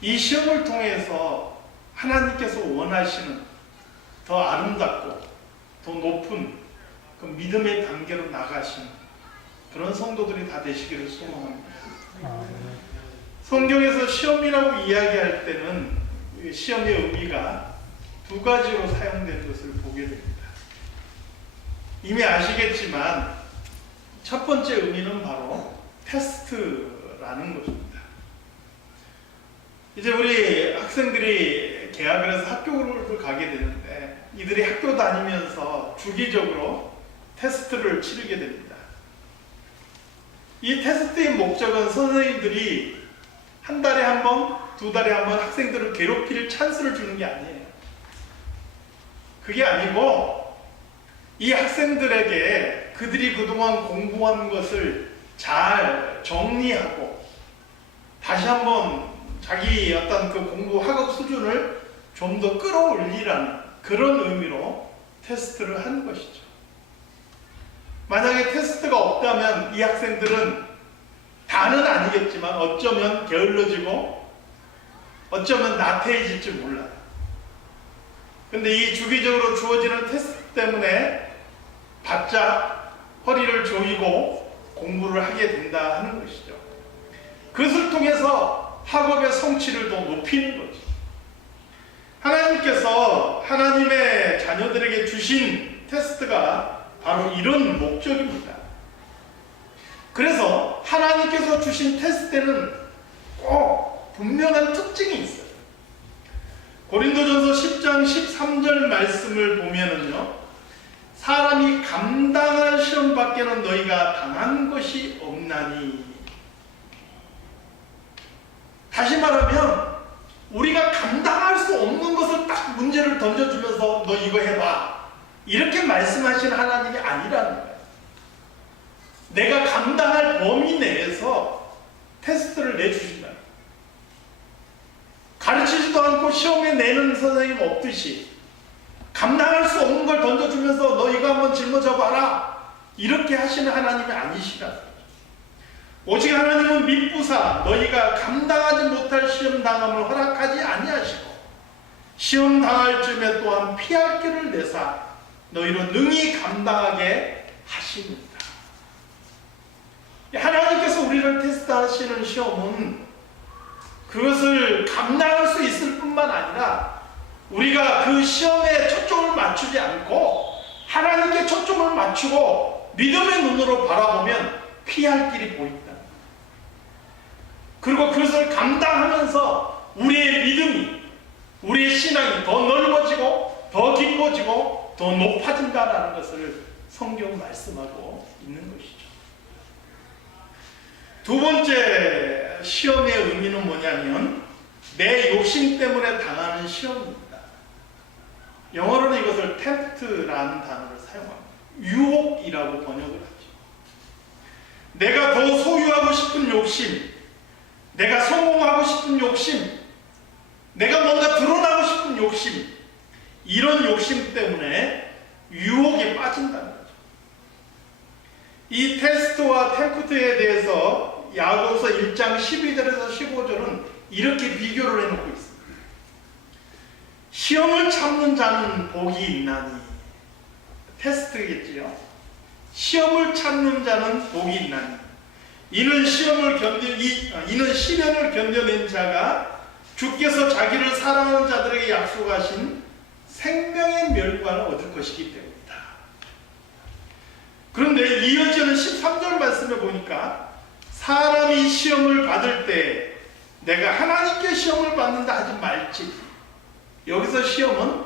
이 시험을 통해서 하나님께서 원하시는 더 아름답고 더 높은 그 믿음의 단계로 나가시는 그런 성도들이 다 되시기를 소망합니다. 성경에서 시험이라고 이야기할 때는 시험의 의미가 두 가지로 사용되는 것을 보게 됩니다. 이미 아시겠지만 첫 번째 의미는 바로 테스트라는 것입니다. 이제 우리 학생들이 개학을 해서 학교를 가게 되는데 이들이 학교 다니면서 주기적으로 테스트를 치르게 됩니다. 이 테스트의 목적은 선생님들이 한 달에 한 번, 두 달에 한 번 학생들을 괴롭힐 찬스를 주는 게 아니에요. 그게 아니고 이 학생들에게 그들이 그동안 공부한 것을 잘 정리하고 다시 한번 자기 어떤 그 공부 학업 수준을 좀 더 끌어올리라는 그런 의미로 테스트를 하는 것이죠. 만약에 테스트가 없다면 이 학생들은 다는 아니겠지만 어쩌면 게을러지고 어쩌면 나태해질지 몰라요. 근데 이 주기적으로 주어지는 테스트 때문에 바짝 허리를 조이고 공부를 하게 된다 하는 것이죠. 그것을 통해서 학업의 성취를 더 높이는 거죠. 하나님께서 하나님의 자녀들에게 주신 테스트가 바로 이런 목적입니다. 그래서 하나님께서 주신 테스트에는 꼭 분명한 특징이 있어요. 고린도전서 10장 13절 말씀을 보면은요, 사람이 감당할 시험 밖에는 너희가 당한 것이 없나니. 다시 말하면 우리가 감당할 수 없는 것을 딱 문제를 던져주면서 너 이거 해봐 이렇게 말씀하시는 하나님이 아니라는 거예요. 내가 감당할 범위 내에서 테스트를 내주신다. 가르치지도 않고 시험에 내는 선생님 없듯이 감당할 수 없는 걸 던져주면서 너 이거 한번 짊어져봐라 이렇게 하시는 하나님이 아니시라. 오직 하나님은 미쁘사 너희가 감당하지 못할 시험 당함을 허락하지 아니하시고 시험 당할 쯤에 또한 피할 길을 내사 너희로 능히 감당하게 하십니다. 하나님께서 우리를 테스트하시는 시험은 그것을 감당할 수 있을 뿐만 아니라 우리가 그 시험에 초점을 맞추지 않고 하나님께 초점을 맞추고 믿음의 눈으로 바라보면 피할 길이 보인다. 그리고 그것을 감당하면서 우리의 믿음이, 우리의 신앙이 더 넓어지고 더 깊어지고 더 높아진다는 것을 성경 말씀하고 있는 것이죠. 두 번째 시험의 의미는 뭐냐면 내 욕심 때문에 당하는 시험입니다. 영어로는 이것을 tempt라는 단어를 사용합니다. 유혹이라고 번역을 하죠. 내가 더 소유하고 싶은 욕심, 내가 성공하고 싶은 욕심, 내가 뭔가 드러나고 싶은 욕심, 이런 욕심 때문에 유혹에 빠진다는 거죠. 이 테스트와 템프트에 대해서 야고보서 1장 12절에서 15절은 이렇게 비교를 해놓고 있습니다. 시험을 참는 자는 복이 있나니, 테스트겠지요. 시험을 참는 자는 복이 있나니 이는 시련을 견뎌낸 자가 주께서 자기를 사랑하는 자들에게 약속하신 생명의 멸관을 얻을 것이기 때문이다. 그런데 이어지는 13절 말씀에 보니까 사람이 시험을 받을 때 내가 하나님께 시험을 받는다 하지 말지. 여기서 시험은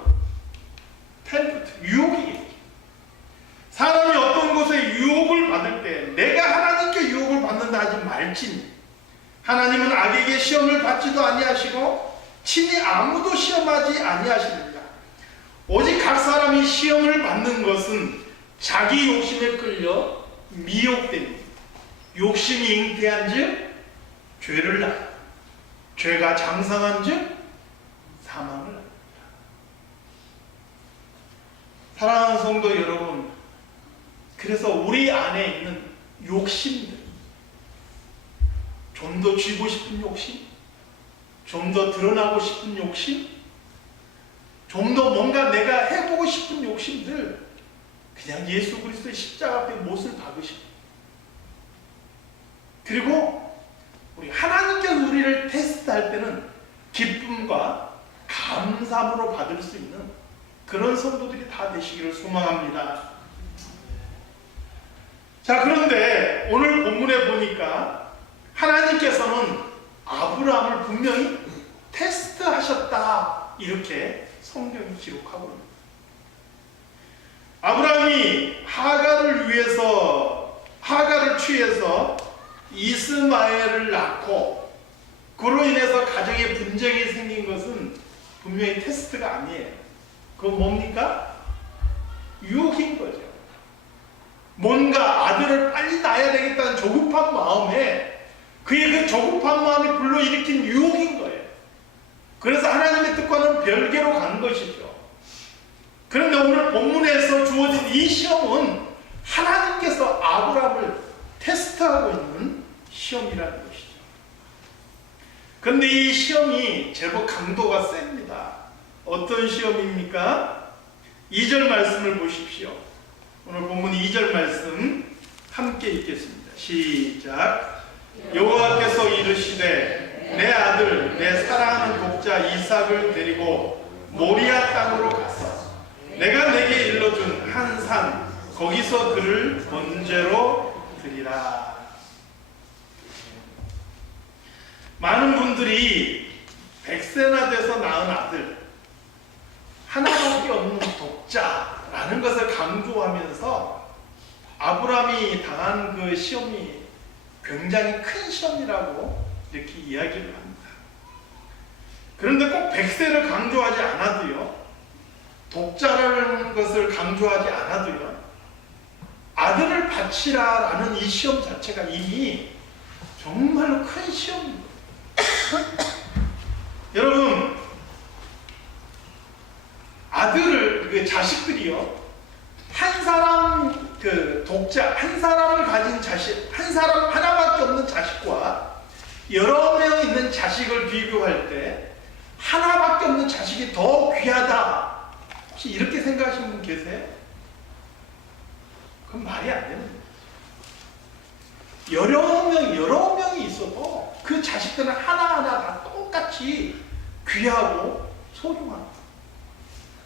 유혹이겠죠. 사람이 어떤 곳에 유혹을 받을 때 내가 하나님께 유혹을 받는다 하지 말지니 하나님은 악에게 시험을 받지도 아니하시고 친히 아무도 시험하지 아니하시느니라. 오직 각 사람이 시험을 받는 것은 자기 욕심에 끌려 미혹됩니다. 욕심이 잉태한 즉 죄를 낳아 죄가 장성한 즉 사망을 낳습니다. 사랑하는 성도 여러분, 그래서 우리 안에 있는 욕심들, 좀 더 쥐고 싶은 욕심, 좀 더 드러나고 싶은 욕심, 좀 더 뭔가 내가 해보고 싶은 욕심들, 그냥 예수 그리스도의 십자가 앞에 못을 박으시고, 그리고 우리 하나님께서 우리를 테스트할 때는 기쁨과 감사함으로 받을 수 있는 그런 성도들이 다 되시기를 소망합니다. 자, 그런데 오늘 본문에 보니까 하나님께서는 아브라함을 분명히 테스트하셨다, 이렇게 성경이 기록하고 있습니다. 아브라함이 하가를 취해서 이스마엘을 낳고 그로 인해서 가정에 분쟁이 생긴 것은 분명히 테스트가 아니에요. 그건 뭡니까? 유혹인 거죠. 뭔가 아들을 빨리 낳아야 되겠다는 조급한 마음에, 그의 그 조급한 마음이 불러일으킨 유혹인 거예요. 그래서 하나님의 뜻과는 별개로 간 것이죠. 그런데 오늘 본문에서 주어진 이 시험은 하나님께서 아브라함을 테스트하고 있는 시험이라는 것이죠. 그런데 이 시험이 제법 강도가 셉니다. 어떤 시험입니까? 2절 말씀을 보십시오. 오늘 본문 2절 말씀 함께 읽겠습니다. 시작. 여호와께서 이르시되 내 아들 내 사랑하는 독자 이삭을 데리고 모리아 땅으로 가서 내가 내게 일러준 한 산 거기서 그를 번제로 드리라. 많은 분들이 100세나 돼서 낳은 아들, 하나밖에 없는 독자라는 것을 강조하면서 아브라함이 당한 그 시험이 굉장히 큰 시험이라고 이렇게 이야기를 합니다. 그런데 꼭 100세를 강조하지 않아도요, 독자라는 것을 강조하지 않아도요, 아들을 바치라라는 이 시험 자체가 이미 정말로 큰 시험입니다. 여러분, 자식들이요, 한 사람 독자, 한 사람을 가진 자식, 한 사람 하나밖에 없는 자식과 여러 명 있는 자식을 비교할 때 하나밖에 없는 자식이 더 귀하다, 혹시 이렇게 생각하시는 분 계세요? 그건 말이 안 되는 거예요. 여러 명이 있어도 그 자식들은 하나하나 다 똑같이 귀하고 소중합니다.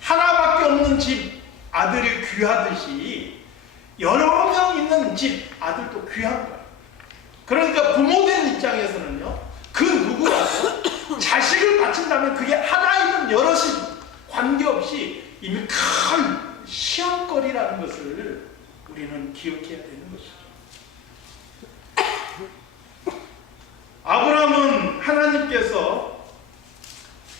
하나밖에 없는 집 아들이 귀하듯이 여러 명 있는 집 아들도 귀한 거예요. 그러니까 부모된 입장에서는요, 그 누구라도 자식을 바친다면 그게 하나 있는 여럿이 관계없이 이미 큰 시험거리라는 것을 우리는 기억해야 되는 것이죠. 아브라함은 하나님께서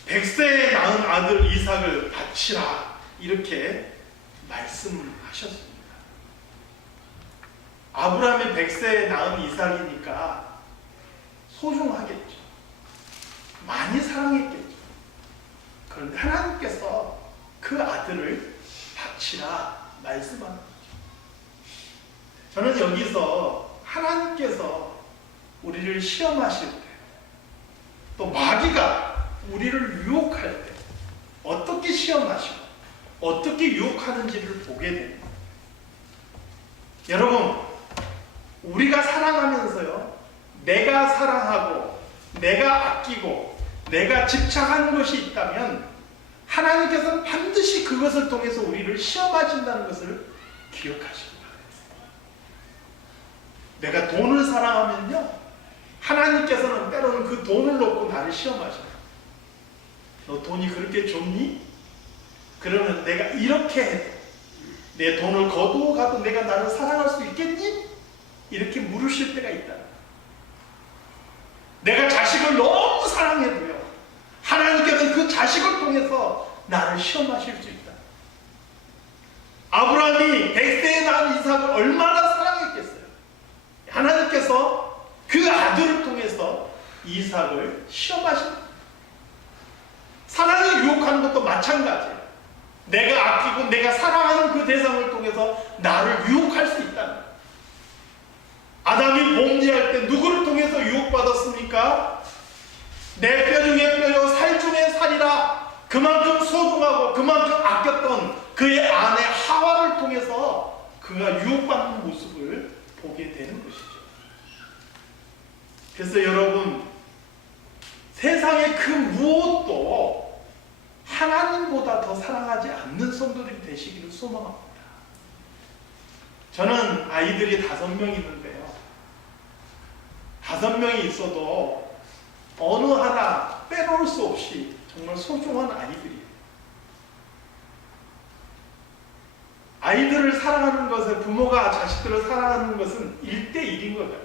100세에 낳은 아들 이삭을 바치라, 이렇게 말씀하셨습니다. 아브라함이 100세에 낳은 이삭이니까 소중하겠죠. 많이 사랑했겠죠. 그런데 하나님께서 그 아들을 바치라 말씀하는 거죠. 저는 여기서 하나님께서 우리를 시험하실 때, 또 마귀가 우리를 유혹할 때 어떻게 시험하시고 어떻게 유혹하는지를 보게 됩니다. 여러분, 우리가 사랑하면서요, 내가 사랑하고 내가 아끼고 내가 집착하는 것이 있다면 하나님께서는 반드시 그것을 통해서 우리를 시험하신다는 것을 기억하십니다. 내가 돈을 사랑하면요, 하나님께서는 때로는 그 돈을 놓고 나를 시험하셔요. 너 돈이 그렇게 좋니? 그러면 내가 이렇게 해도 내 돈을 거두어 가도 내가 나를 사랑할 수 있겠니? 이렇게 물으실 때가 있다. 내가 자식을 너무 사랑해도요, 하나님께서는 그 자식을 통해서 나를 시험하실 수 있다. 아브라함이 100세에 낳은 이삭을 얼마나 사랑했겠어요. 하나님께서 그 아들을 통해서 이삭을 시험하십니다. 사랑을 유혹하는 것도 마찬가지예요. 내가 아끼고 내가 사랑하는 그 대상을 통해서 나를 유혹할 수 있다는 거예요. 아담이 범죄할 때 누구를 통해서 유혹받았습니까? 내 뼈 중에 그가 유혹받는 모습을 보게 되는 것이죠. 그래서 여러분, 세상의 그 무엇도 하나님보다 더 사랑하지 않는 성도들이 되시기를 소망합니다. 저는 아이들이 5명 있는데요. 5명이 있어도 어느 하나 빼놓을 수 없이 정말 소중한 아이들이에요. 아이들을 사랑하는 것은, 부모가 자식들을 사랑하는 것은 1대1인 거죠.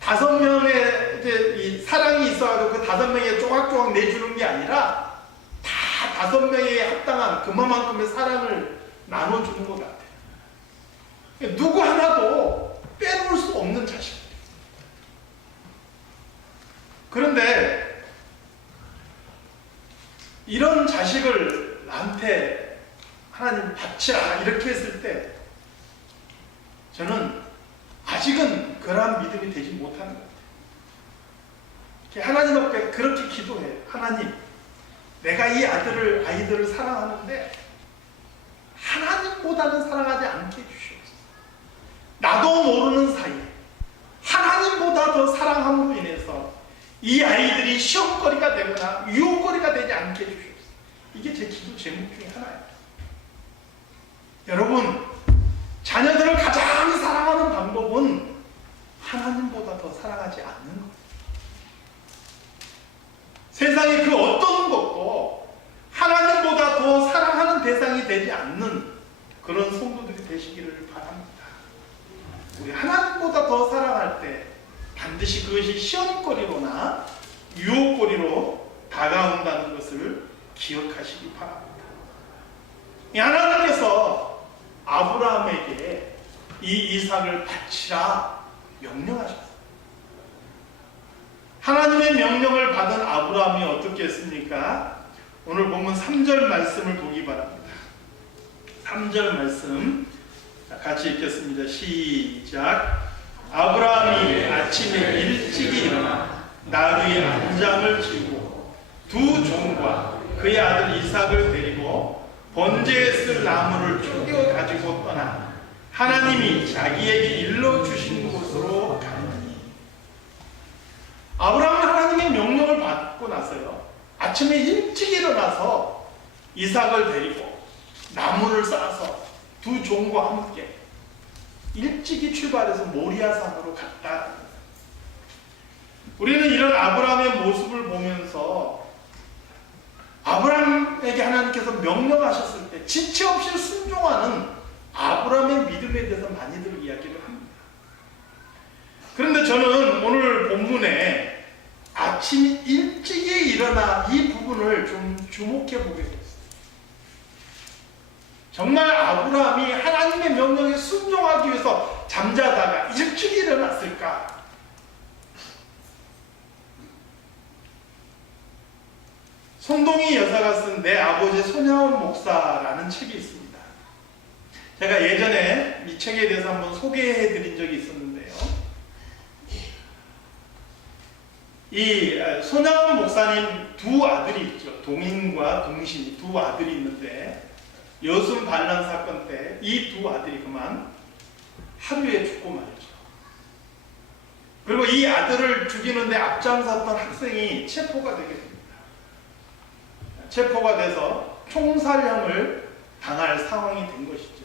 5명의 이 사랑이 있어가지고 그 5명에 조각조각 내주는 게 아니라 다 5명에 합당한 그만큼의 사랑을 나눠주는 것 같아요. 누구 하나도 빼놓을 수 없는 자식. 그런데 이런 자식을 나한테 하나님 받자 이렇게 했을 때 저는 아직은 그러한 믿음이 되지 못하는 것 같아요. 하나님 앞에 그렇게 기도해요. 하나님, 내가 이 아이들을 사랑하는데 하나님보다는 사랑하지 않게 해주시옵소서. 나도 모르는 사이에 하나님보다 더 사랑함으로 인해서 이 아이들이 시험거리가 되거나 유혹거리가 되지 않게 해주시옵소서. 이게 제 기도 제목 중에 하나예요. 여러분, 자녀들을 가장 사랑하는 방법은 하나님보다 더 사랑하지 않는 것. 세상의 그 어떤 것도 하나님보다 더 사랑하는 대상이 되지 않는 그런 성도들이 되시기를 바랍니다. 우리 하나님보다 더 사랑할 때 반드시 그것이 시험거리로나 유혹거리로 다가온다는 것을 기억하시기 바랍니다. 하나님께서 아브라함에게 이 이삭을 바치라 명령하셨어요. 하나님의 명령을 받은 아브라함이 어떻게 했습니까? 오늘 본문 3절 말씀을 보기 바랍니다. 3절 말씀 같이 읽겠습니다. 시작. 아브라함이 아침에 일찍이 일어나 나귀의 안장을 지고 두 종과 그의 아들 이삭을 데리고 번제에 쓸 나무를 쪼개 가지고 떠나 하나님이 자기에게 일러주신 곳으로 가니. 아브라함이 하나님의 명령을 받고 나서요, 아침에 일찍 일어나서 이삭을 데리고 나무를 쌓아서 두 종과 함께 일찍이 출발해서 모리아산으로 갔다. 우리는 이런 아브라함의 모습을 보면서 아브라함에게 하나님께서 명령하셨을 때 지체 없이 순종하는 아브라함의 믿음에 대해서 많이들 이야기를 합니다. 그런데 저는 오늘 본문에 아침 일찍이 일어나 이 부분을 좀 주목해 보게 됐어요. 정말 아브라함이 하나님의 명령에 순종하기 위해서 잠자다가 일찍 일어났을까? 손동희 여사가 쓴 내 아버지 손야원 목사라는 책이 있습니다. 제가 예전에 이 책에 대해서 한번 소개해 드린 적이 있었는데요. 이 손야원 목사님 두 아들이 있죠. 동인과 동신이 두 아들이 있는데 여순 반란 사건 때 이 두 아들이 그만 하루에 죽고 말이죠. 그리고 이 아들을 죽이는데 앞장섰던 학생이 체포가 되게 됩니다. 체포가 돼서 총살형을 당할 상황이 된 것이죠.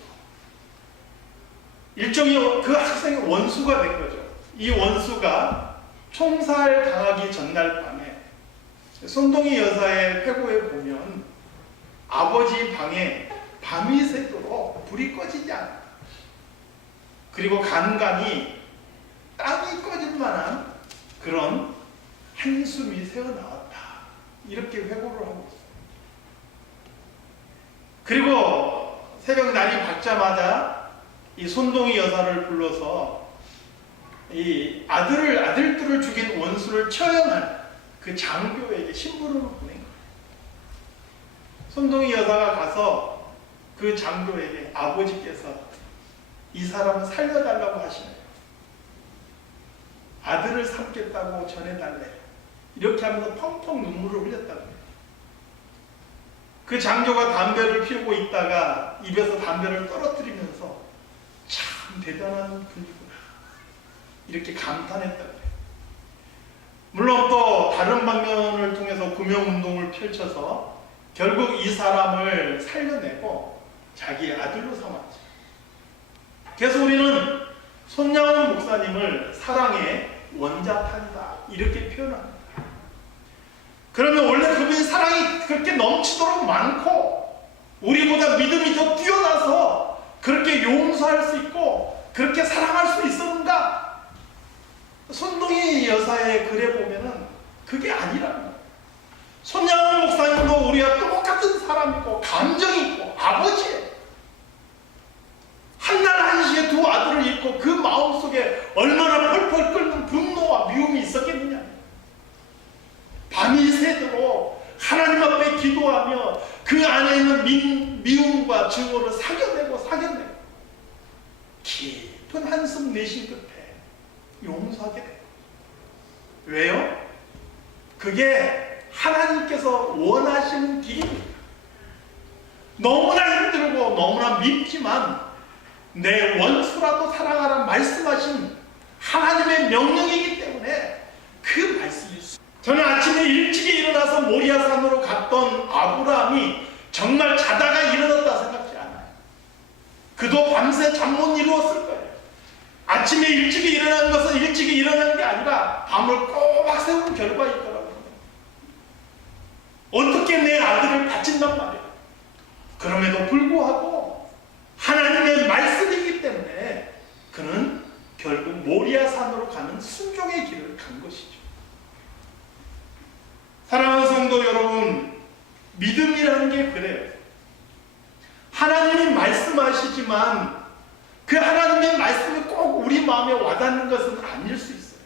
일종의 그 학생의 원수가 된 거죠. 이 원수가 총살 당하기 전날 밤에 손동희 여사의 회고에 보면 아버지 방에 밤이 새도록 불이 꺼지지 않았다. 그리고 간간히 땅이 꺼질 만한 그런 한숨이 새어나왔다. 이렇게 회고를 하고 있어요. 그리고 새벽 날이 밝자마자 이 손동희 여사를 불러서 이 아들들을 죽인 원수를 처형한 그 장교에게 심부름을 보낸 거예요. 손동희 여사가 가서 그 장교에게 아버지께서 이 사람을 살려달라고 하시네요. 아들을 삼겠다고 전해달래. 이렇게 하면서 펑펑 눈물을 흘렸다고 해요. 그 장조가 담배를 피우고 있다가 입에서 담배를 떨어뜨리면서 참 대단한 분이구나 이렇게 감탄했다 그래요. 물론 또 다른 방면을 통해서 구명운동을 펼쳐서 결국 이 사람을 살려내고 자기 아들로 삼았죠. 그래서 우리는 손양원 목사님을 사랑의 원자탄이다 이렇게 표현합니다. 그러면 원래 그분이 사랑이 그렇게 넘치도록 많고 우리보다 믿음이 더 뛰어나서 그렇게 용서할 수 있고 그렇게 사랑할 수 있었는가? 손동희 여사의 글에 보면은 그게 아니랍니다. 손양원 목사님도 우리와 똑같은 사람이고 감정이 있고 아버지예요. 한날 한시에 두 아들을 잃고 그 마음속에 얼마나 펄펄 끓는 분노와 미움이 있었겠느냐. 밤이 새도록 하나님 앞에 기도하며 그 안에 있는 미움과 증오를 사겨내고 깊은 한숨 내신 끝에 용서하게 돼요. 왜요? 그게 하나님께서 원하시는 길입니다. 너무나 힘들고 너무나 밉지만 내 원수라도 사랑하라 말씀하신 하나님의 명령이기 때문에 그 말씀이 있습니다. 저는 아침에 일찍이 일어나서 모리아산으로 갔던 아브라함이 정말 자다가 일어났다 생각지 않아요. 그도 밤새 잠 못 이루었을 거예요. 아침에 일찍이 일어나는 것은 일찍이 일어나는 게 아니라 밤을 꼬박 세운 결과일 거라고. 어떻게 내 아들을 바친단 말이에요. 그럼에도 불구하고 하나님의 말씀이기 때문에 그는 결국 모리아산으로 가는 순종의 길을 간 것이죠. 사랑하는 성도 여러분, 믿음이라는 게 그래요. 하나님이 말씀하시지만 그 하나님의 말씀이 꼭 우리 마음에 와닿는 것은 아닐 수 있어요.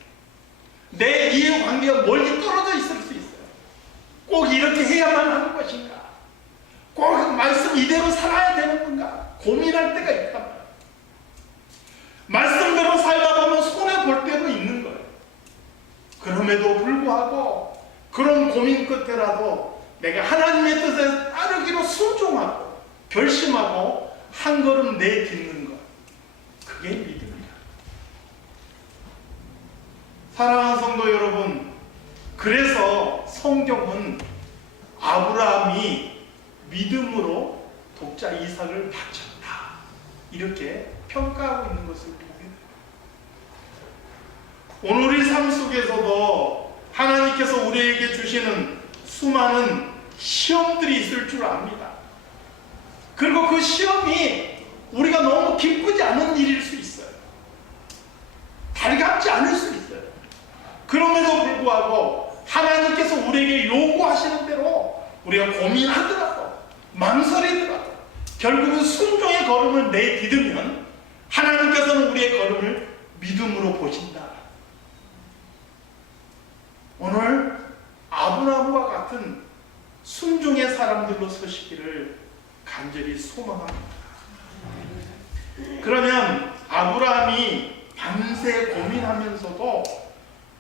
내 이해관계가 멀리 떨어져 있을 수 있어요. 꼭 이렇게 해야만 하는 것인가? 꼭 말씀 이대로 살아야 되는 건가? 고민할 때가 있단 말이에요. 말씀대로 살다 보면 손해볼 때도 있는 거예요. 그럼에도 불구하고 그런 고민 끝에라도 내가 하나님의 뜻에 따르기로 순종하고 결심하고 한 걸음 내딛는 것, 그게 믿음이다. 사랑하는 성도 여러분, 그래서 성경은 아브라함이 믿음으로 독자 이삭을 바쳤다 이렇게 평가하고 있는 것을 보게 됩니다. 오늘 우리 삶 속에서도 하나님께서 우리에게 주시는 수많은 시험들이 있을 줄 압니다. 그리고 그 시험이 우리가 너무 기쁘지 않은 일일 수 있어요. 달갑지 않을 수 있어요. 그럼에도 불구하고 하나님께서 우리에게 요구하시는 대로 우리가 고민하더라도 망설이더라도 결국은 순종의 걸음을 내디디면 하나님께서는 우리의 걸음을 믿음으로 보신다. 오늘 아브라함과 같은 순종의 사람들로 서시기를 간절히 소망합니다. 그러면 아브라함이 밤새 고민하면서도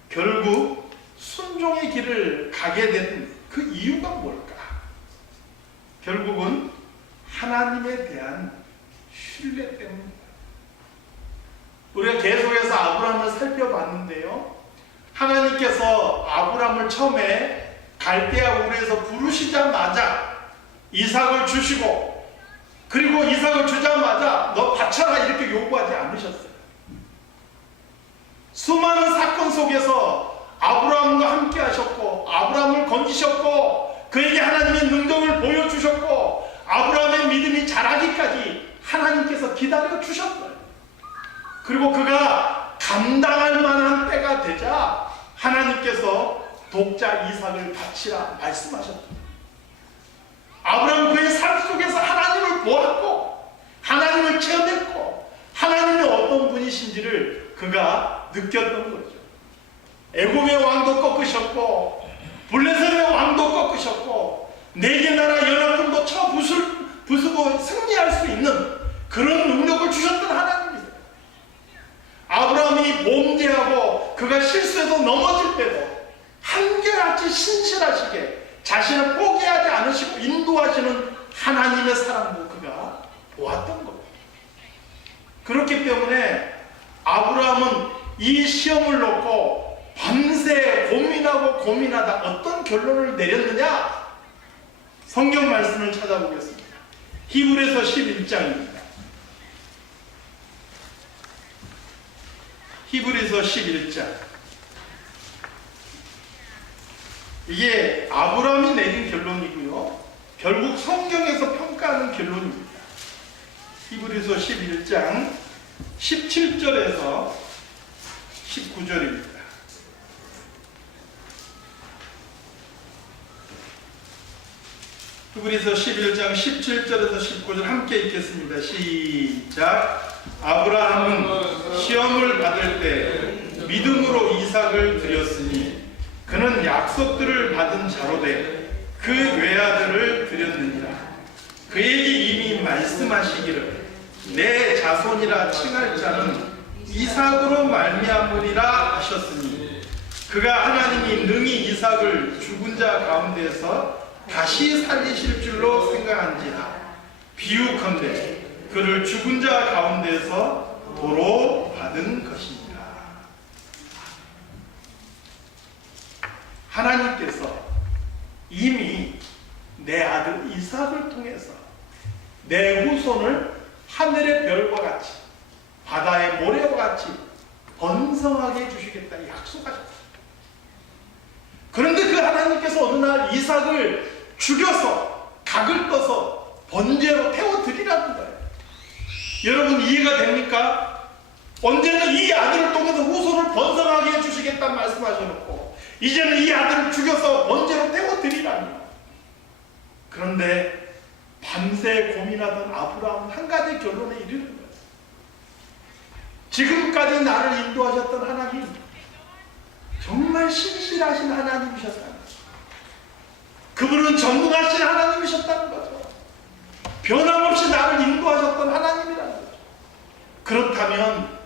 결국 순종의 길을 가게 된 그 이유가 뭘까? 결국은 하나님에 대한 신뢰 때문입니다. 우리가 계속해서 아브라함을 살펴봤는데요. 하나님께서 아브라함을 처음에 갈대아 우르에서 부르시자마자 이삭을 주시고 그리고 이삭을 주자마자 너 바쳐라 이렇게 요구하지 않으셨어요. 수많은 사건 속에서 아브라함과 함께 하셨고 아브라함을 건지셨고 그에게 하나님의 능력을 보여주셨고 아브라함의 믿음이 자라기까지 하나님께서 기다려 주셨어요. 그리고 그가 감당할 만한 때가 되자 하나님께서 독자 이삭을 바치라 말씀하셨다. 아브라함 그의 삶 속에서 하나님을 보았고 하나님을 체험했고 하나님이 어떤 분이신지를 그가 느꼈던 거죠. 애굽의 왕도 꺾으셨고 블레셋의 왕도 꺾으셨고 네 개 나라 연합군도 쳐 부수고 승리할 수 있는 그런 능력을 주셨던 하나님이세요. 아브라함이 범죄하고 그가 실수해서 넘어질 때도 한결같이 신실하시게 자신을 포기하지 않으시고 인도하시는 하나님의 사랑도 그가 보았던 겁니다. 그렇기 때문에 아브라함은 이 시험을 놓고 밤새 고민하고 고민하다 어떤 결론을 내렸느냐? 성경 말씀을 찾아보겠습니다. 히브리서 11장입니다. 히브리서 11장. 이게 아브라함이 내린 결론이고요. 결국 성경에서 평가하는 결론입니다. 히브리서 11장 17절에서 19절입니다. 히브리서 11장 17절에서 19절 함께 읽겠습니다. 시작. 아브라함은 시험을 받을 때 믿음으로 이삭을 드렸으니 그는 약속들을 받은 자로 돼 그 외아들을 드렸느니라. 그에게 이미 말씀하시기를 내 자손이라 칭할 자는 이삭으로 말미암으리라 하셨으니 그가 하나님이 능히 이삭을 죽은 자 가운데에서 다시 살리실 줄로 생각한지라. 비유컨대 그를 죽은 자 가운데서 도로 받은 것이니라. 하나님께서 이미 내 아들 이삭을 통해서 내 후손을 하늘의 별과 같이 바다의 모래와 같이 번성하게 해주시겠다 약속하셨다. 그런데 그 하나님께서 어느 날 이삭을 죽여서 각을 떠서 번제로 태워드리라는 거예요. 여러분 이해가 됩니까? 언제는 이 아들을 통해서 후손을 번성하게 해주시겠다는 말씀하셔놓고 이제는 이 아들을 죽여서 번제로 태워드리라니. 그런데 밤새 고민하던 아브라함은 한 가지 결론에 이르는 거예요. 지금까지 나를 인도하셨던 하나님 정말 신실하신 하나님이셨다는 거죠. 그분은 전능하신 하나님이셨다는 거죠. 변함없이 나를 인도하셨던 하나님이라는 거죠. 그렇다면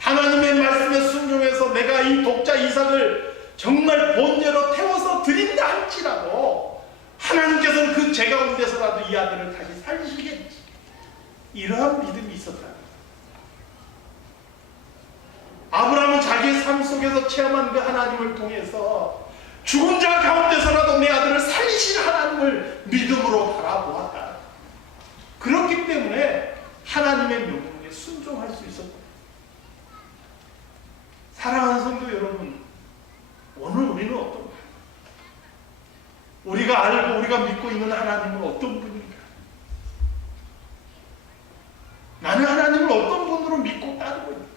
하나님의 말씀에 순종해서 내가 이 독자 이삭을 정말 번제로 태워서 드린다 할지라도 하나님께서는 그 제 가운데서라도 이 아들을 다시 살리시겠지. 이러한 믿음이 있었다는 거예요. 아브라함은 자기의 삶 속에서 체험한 그 하나님을 통해서 죽은 자 가운데서라도 내 아들을 살리신 하나님을 믿음으로 바라보았다. 그렇기 때문에 하나님의 명령에 순종할 수 있었다. 사랑하는 성도 여러분, 오늘 우리는 어떤가? 우리가 알고 우리가 믿고 있는 하나님은 어떤 분인가? 나는 하나님을 어떤 분으로 믿고 따르고 있는가?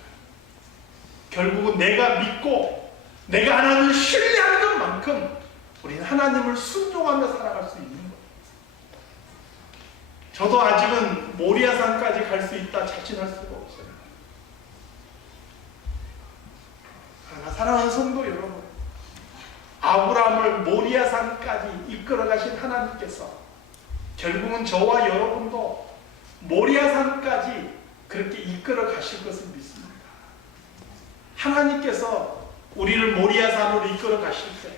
결국은 내가 믿고 내가 하나님을 신뢰하는 것만큼 우리는 하나님을 순종하며 살아갈 수 있는 거예요. 저도 아직은 모리아산까지 갈 수 있다 자신할 수가 없어요. 그러나 사랑하는 성도 여러분, 아브라함을 모리아산까지 이끌어 가신 하나님께서 결국은 저와 여러분도 모리아산까지 그렇게 이끌어 가실 것을 믿습니다. 하나님께서 우리를 모리아산으로 이끌어 가실 때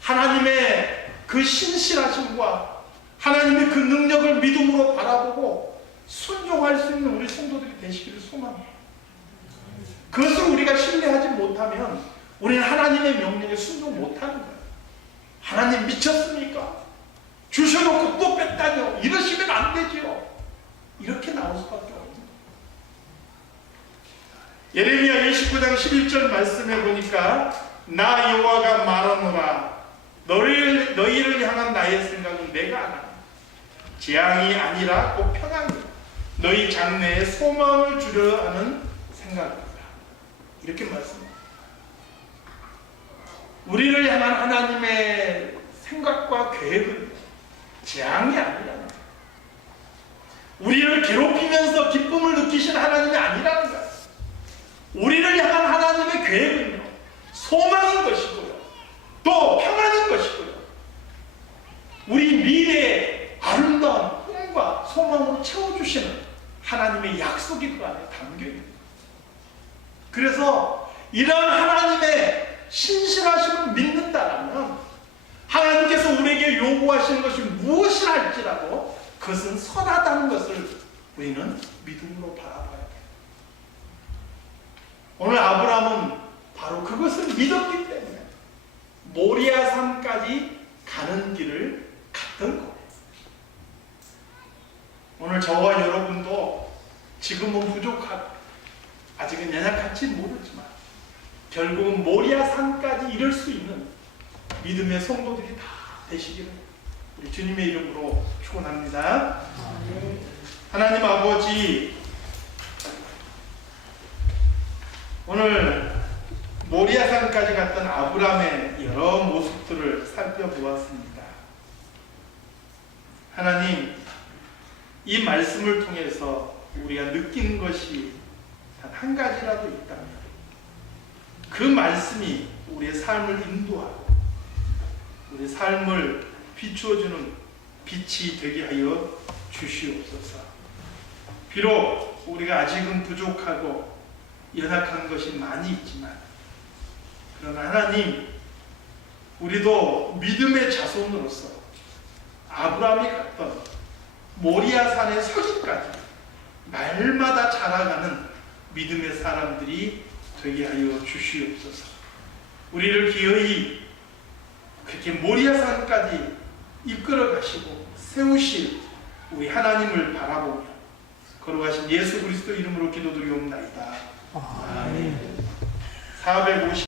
하나님의 그 신실하심과 하나님의 그 능력을 믿음으로 바라보고 순종할 수 있는 우리 성도들이 되시기를 소망합니다. 그것을 우리가 신뢰하지 못하면 우리는 하나님의 명령에 순종 못하는 거예요. 하나님 미쳤습니까? 주셔놓고 또 뺐다뇨? 이러시면 안 되지요. 이렇게 나올 수밖에 없는 거예요. 예레미야 29장 11절 말씀해 보니까 나 여호와가 말하노라 너희를 향한 나의 생각은 내가 아나 재앙이 아니라 곧 평안이다. 너희 장래에 소망을 주려 하는 생각이다. 이렇게 말씀합니다. 우리를 향한 하나님의 생각과 계획은 재앙이 아니라 우리를 괴롭히면서 기쁨을 느끼신 하나님이 아니라는 거예요. 우리를 향한 하나님의 계획은요, 소망인 것이고요, 또 평안인 것이고요, 우리 미래의 아름다운 꿈과 소망으로 채워주시는 하나님의 약속이 그 안에 담겨있는 거예요. 그래서 이런 하나님의 신실하심을 믿는다라면 하나님께서 요구하시는 것이 무엇이라 할지라도 그것은 선하다는 것을 우리는 믿음으로 바라봐야 돼요. 오늘 아브라함은 바로 그것을 믿었기 때문에 모리아 산까지 가는 길을 갔던 거예요. 오늘 저와 여러분도 지금은 부족하고 아직은 연약할지 모르지만 결국은 모리아 산까지 이룰 수 있는 믿음의 성도들이 다 되시기를 우리 주님의 이름으로 축원합니다. 하나님 아버지, 오늘 모리아산까지 갔던 아브라함의 여러 모습들을 살펴보았습니다. 하나님, 이 말씀을 통해서 우리가 느끼는 것이 단 한 가지라도 있다면 그 말씀이 우리의 삶을 인도하고 우리 삶을 비추어주는 빛이 되게 하여 주시옵소서. 비록 우리가 아직은 부족하고 연약한 것이 많이 있지만 그러나 하나님, 우리도 믿음의 자손으로서 아브라함이 갔던 모리아산에 서기까지 날마다 자라가는 믿음의 사람들이 되게 하여 주시옵소서. 우리를 기어이 그렇게 모리아산까지 이끌어 가시고 세우실 우리 하나님을 바라보며 걸어가신 예수 그리스도 이름으로 기도드리옵나이다. 아멘. 450